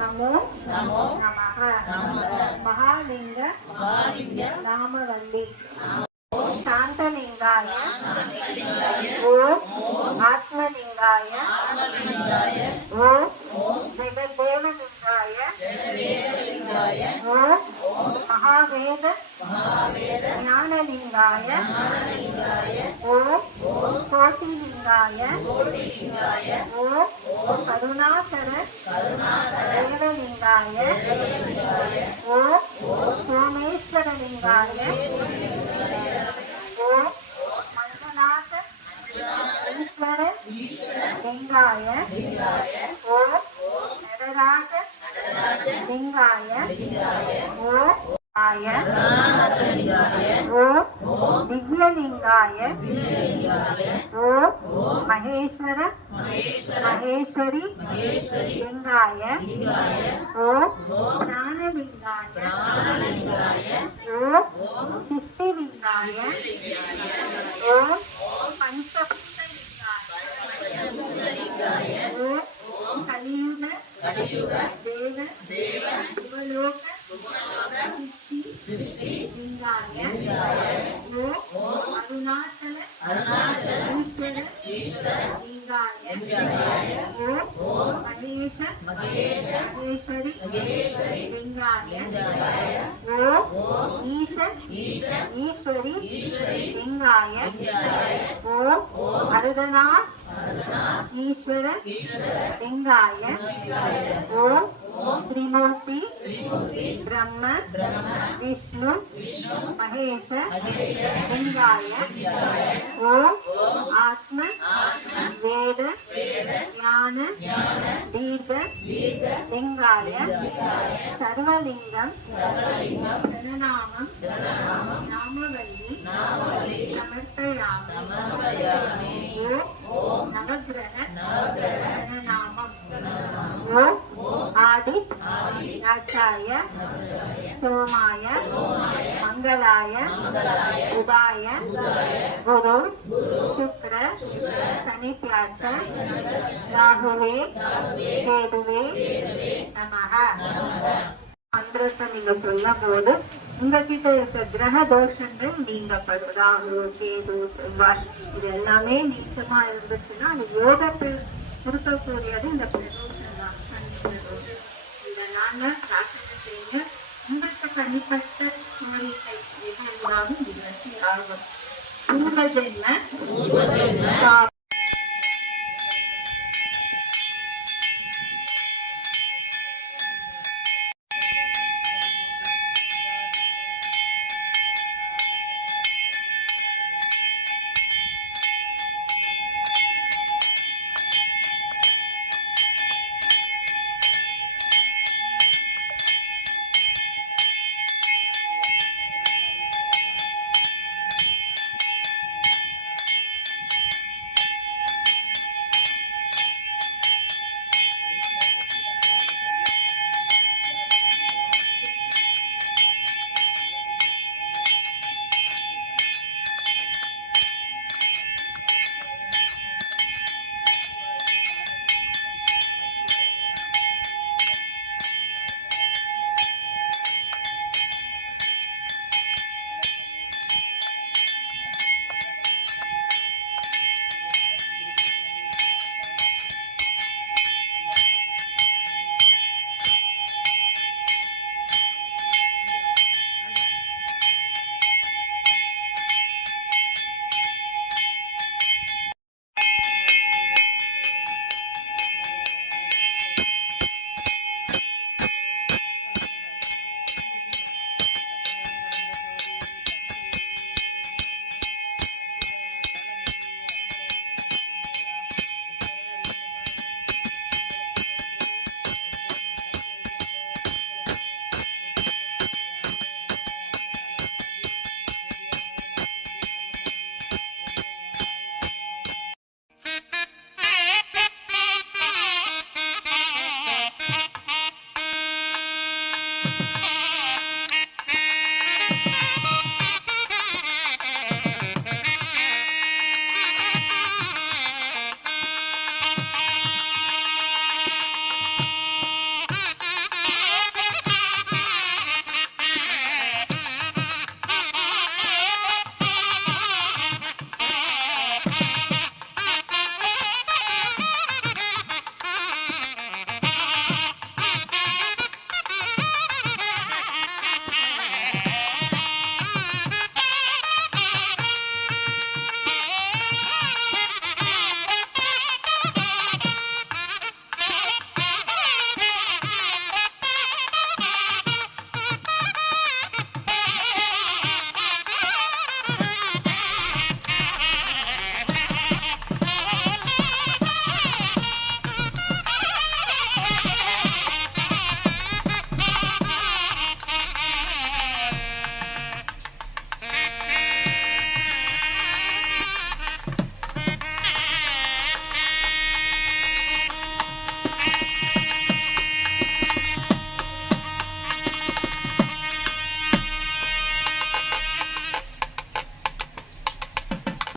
நமோ நமः. மகாலிங்க நாமவல்லி. சாந்தலிங்காய ஓம் ஆத்மலிங்காய ஓம் ஜெகதேவலிங்காய ஓம் மகாவேத ஞானலிங்காய ஓம் கோட்டிலிங்காய ஓம் கருணாகர தேவலிங்காய ஓம் சோமேஸ்வரலிங்காய ஓம் மஞ்சநாத ஈஸ்வர லிங்காய ஓம் நடராஜ லிங்காய ஓம் ஆய ஓம் திவ்யலிங்காய ஓம் மகேஸ்வர மகேஸ்வரி லிங்காய ஓம் ஞானலிங்காய ஓம் சிஷ்டிலிங்காய ஓம் பஞ்சபூதலிங்காய ஓம் கலியுக தேவ சிவலோக சிருஷ்டி லிங்காய ஓம் அருணாச்சல ஈஸ்வர லிங்காய ஓம் மகேஷ மகேஸ்வரி லிங்காய ஓம் ஈஷ ஈஸ்வரி லிங்காய ஓம் அருதநாத் ஈஸ்வர லிங்காய ஓம் त्रिमूर्ति ब्रह्म विष्णु महेश लिंगाय ओम आत्म वेद ज्ञान दीर्घ लिंगाय सर्वलिंगम प्रणनामं नामवल्ली समर्पयामि ओम नवग्रह प्रणनामं ओम आदि आचार्य सोमाय मंगलाय उदाय गुरु शुक्र शनिप्यास राहुवे केतुवे நமஹ. மந்திரத்தை நீங்க சொல்லும் போது உங்ககிட்ட இருக்க கிரக தோஷங்கள் நீங்கப்படும். ராகு கேது செவ்வாய் இது எல்லாமே நீச்சமா இருந்துச்சுன்னா அது யோகத்தை கொடுக்கக்கூடியது இந்த பிரதோஷம் தான், சனி பிரதோஷம். இதனால பிரார்த்தனை செய்யுங்க. உங்களுக்கு தனிப்பட்ட கோரிக்கை எது இருந்தாலும் நிகழ்ச்சி ஆகும். பூர்வ ஜென்ம